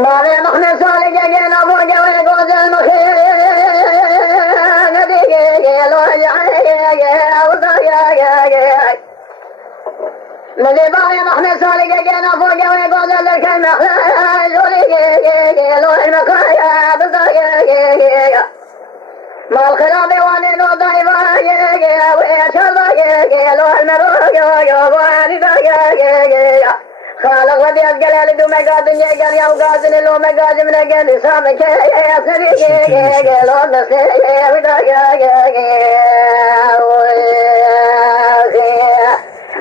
ما في مخنا صالح جينا فوق ويقوز المخير مذي باغي مخنا صالح جينا فوق ويقوز الكلمة ما الخراب وانين وضعيفا ويشرب لو المروق خالق ودي الجلال دو مقادن يقر يوقادن لو مقادن من اجل سامك يا سريق لو نسيق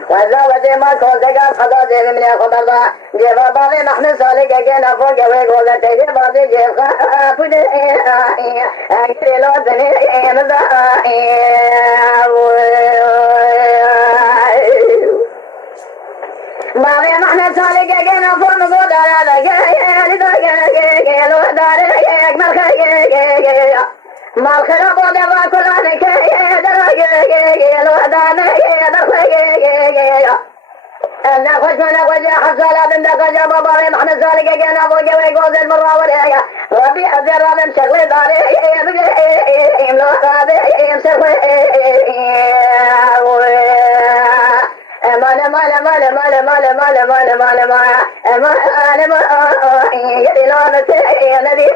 وزاوة ما كوزك خدا زيب من خبر با جيبا بابي محمد صالح اجينا فوق ويقوزة تيجي بابي جيب خافد اكري لو زني بابي محمد صالح اجينا فوق مقود ما الخراب ودفع كل عنك أنا خوش من أخوجي حصالة بنت أخوجي بابا محمد صالح أجينا فوقي ويقوز المراولي ربي أزير رابم شغلي داري لو رابي شغلي مالا مالا مالا مالا مالا مالا مالا مالا مالا مالا يدي لو نسي نبي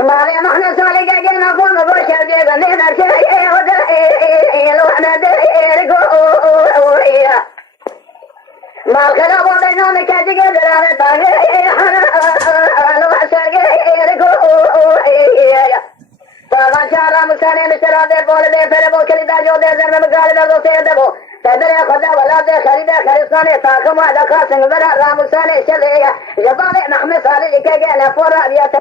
مالي محنا صالح جينا فوق بوشة جيبا نينا شيء ودائي لو احنا دائي ما الخلاف بينهم كاجي قدران طاقي لو عشاقي طبعا شارع مكاني مشترى بول بيفر بو كلي داجو دي زرم مقالب دو سيدبو تدري خدا ولا دي خريدة خريصاني طاقم وعدا خاصن برا رامساني شلية جبالي محمد صالح جينا فورا بياتي